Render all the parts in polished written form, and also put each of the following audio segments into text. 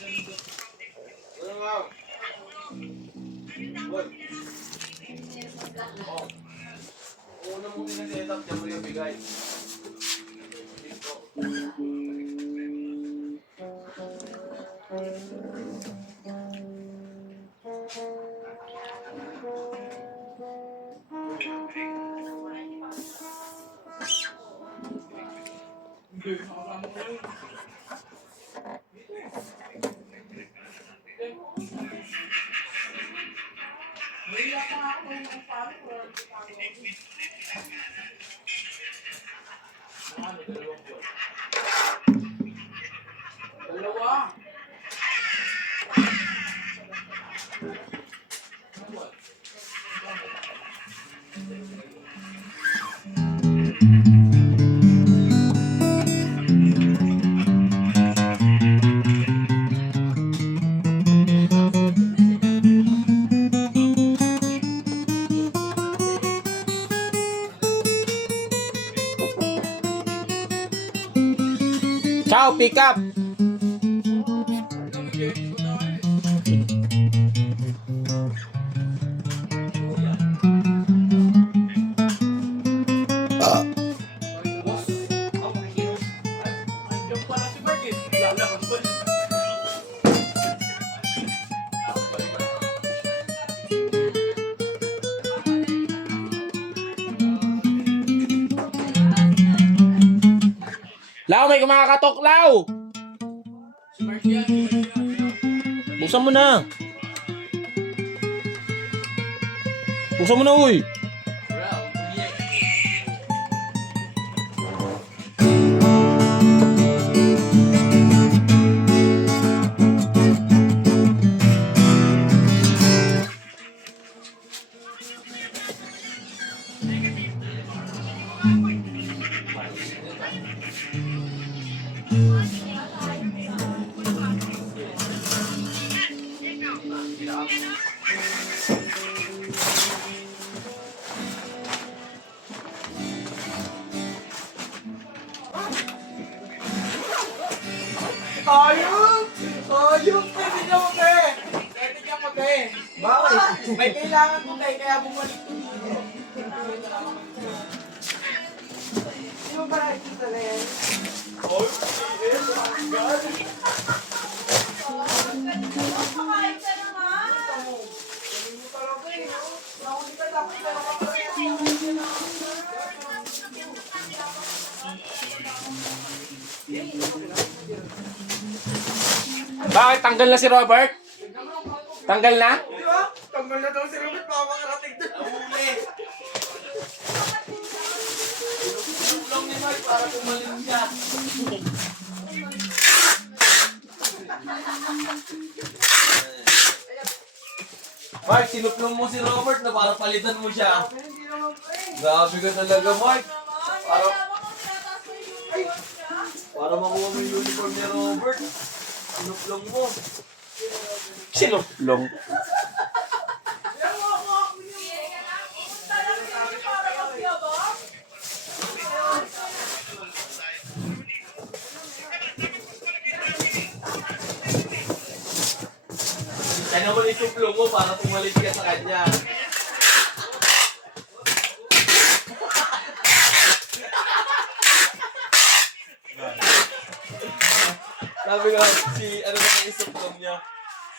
Una mo pinasetap, diyan mo yung bigay. Dalawa. Ciao, pick up! Lau, may kumakatok, Lau! Buksan mo na! Buksan mo na, uy! Ayun! Ayun! Pwede niya mo, te! Pwede niya mo, te! Bakit? May kailangan mo, te, kaya bumalik ko dito. Sino ba nakikita na yan? Oh, yes! Ang God! Pakain ka naman! Nalimutan ako eh, no? Nakuli ka dapat na nakapagay. Bakit? Tanggal na si Robert? Tanggal na? Di ba? Tanggal na daw si Robert, makakarating doon. Huli! Sinulong ni Mark para pumalim siya. Mark, sinuplong mo si Robert na para palitan mo siya. Grabe ka talaga, Mark. Para makuha mo yung uniform ni Robert. Sinuplong mo. Sinuplong. Kaya naman isuplong mo para pumalit ka sa kanya. Sabi nga, ano naman isuplong niya.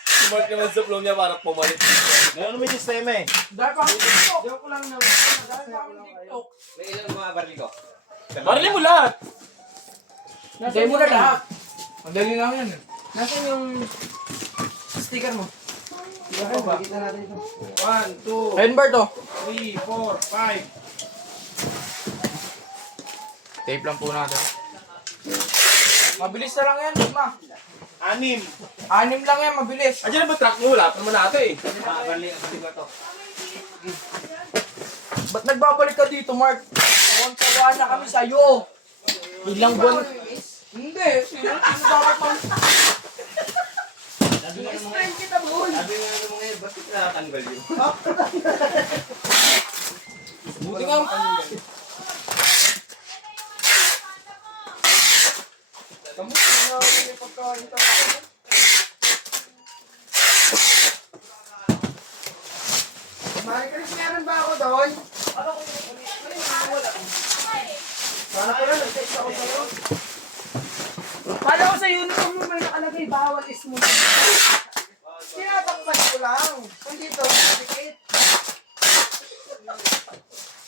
Si Mark naman isuplong niya para pumalit ka. Ngayon may sistema eh. Dahil pa akong TikTok. Joke lang naman. Dahil pa akong TikTok. May ilang mga baril ko? Barilin mo lahat! Hintay mo na lahat. Madali lang yan. Nasaan yung sticker mo? Ano ba? 1, 2, Ayun, Bert, oh. 3, 4, 5. Tape lang po natin. Mabilis na lang yan, ma. 6. 6 lang yan, mabilis. Andiyan na ba truck mo? Wala pa naman natin eh. Mga baril ko to. Ba't nagbabalik ka dito, Mark? Sawa na kami sa'yo. Ilang buwan? Hindi. Sino bakit pang... Sabi nga naman Friend kita, boy. Sabi nga naman ngayon, bakit nakatanggal yun? Buti nga. Kamusta na yung pagkain tayo? Hoy. Ano ko yung wala. Sana pala, nag-text ako sa'yo. Kala ko sa uniform mo may nakalagay, bawal is mo. Tinatakpan ko lang. Nandito, dikit.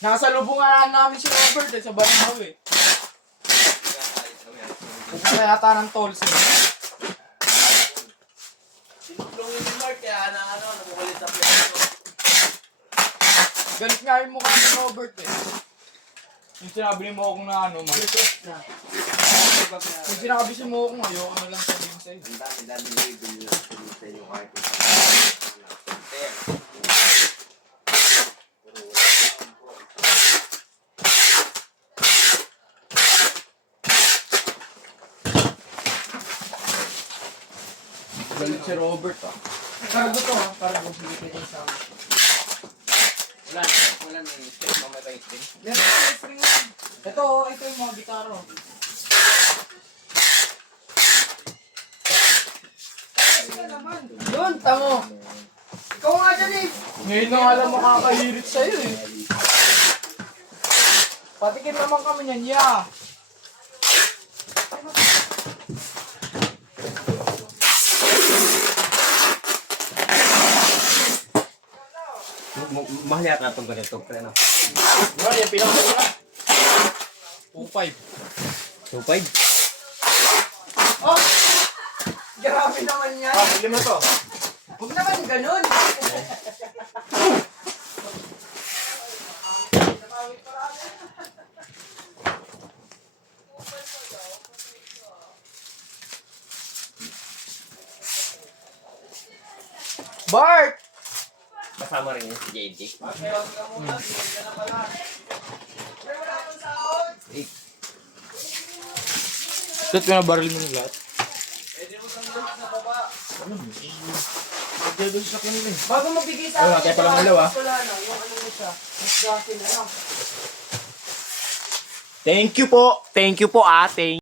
Nasa lubungan namin si Robert eh, sa Barangaw eh. Pupunta yata ng tolls eh. Sinuplungin ni Mark kaya nakukulit sa plano. Galit nga yung mukha ni Robert eh. Yung sinabi mo akong na ano, man. Yung sinabi mo akong ayoko na lang sabihin sa'yo. Ang dami label na sa inyo kahit Galit si Robert ah. Cargo to ha, cargo. Hindi pwede sa amin. wala na yung step mamaya pa yung step. Meron ka yung string yan. Ito yung mga gitaro. Yun, tamo. Ikaw nga dyan eh. Ngayon na nga lang makakahirit sa'yo eh. Patikin naman kami niyan, yeah. Mahal yata itong ganito, pre, no? Bro, yung pinaka na. 2.5. 2.5? Oh! Grabe naman yan. Ah, bili mo to. Huwag naman ganun. Bart! Kasama rin yung si JD. Set ko na baril mo ng lahat. Bago magbigay sa Wala, kaya palang malaw, ah. Wala na, yung ano mo siya. Mas dati na lang. Thank you po. Thank you po, ate.